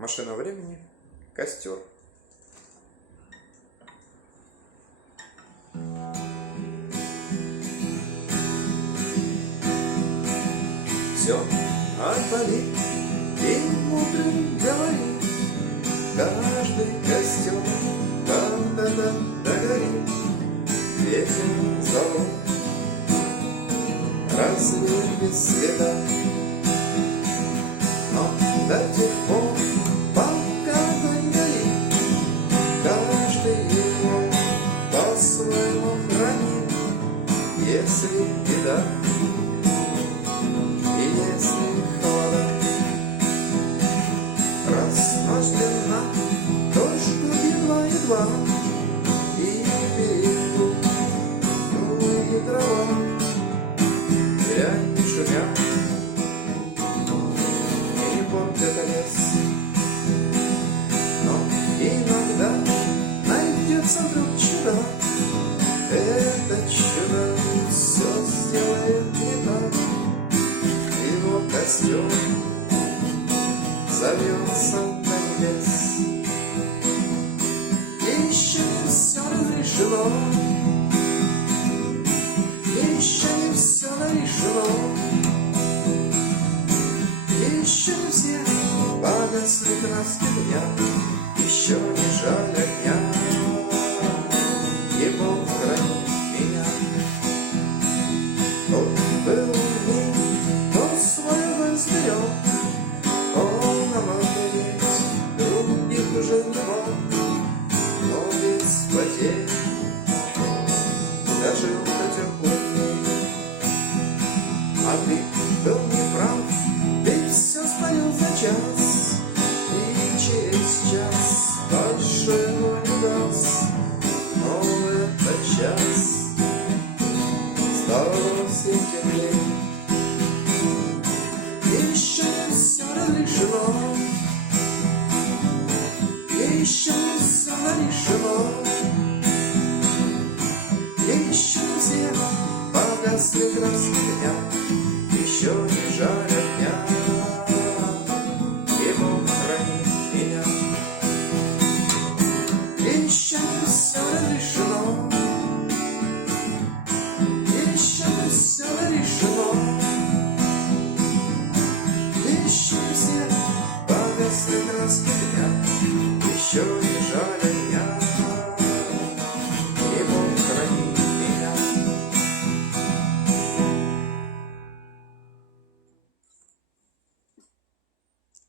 Машина времени, Костер. Все отпали и мудрый говорит, каждый костер когда-то догорит. Ветер зовут, развеет без света, но до тех пор, пока огонь горит, каждый его по-своему хранит. Если беда и если холода, раз ночь длинна, дождь едва-едва, и берегу и дрова дрянь не шумят и не портят лес. Но иногда найдется вдруг чудо, это чудо все сделает не так. Его костер зовется на небес. Еще не все разрешено, еще не все решено, еще не все погасли краски дня, еще не жаль огня, и Бог хранит меня. Тот был умный, тот свою изберет, он обладает других уже не мог, но без потерь дожил до теплых дней. А ты был неправ, ведь все сбавил за час, и через час большой огонь угас. Но в этот час стало все темнее. Еще не все разрешено, еще не все решено, еще не все погасли краски дня, еще не жаль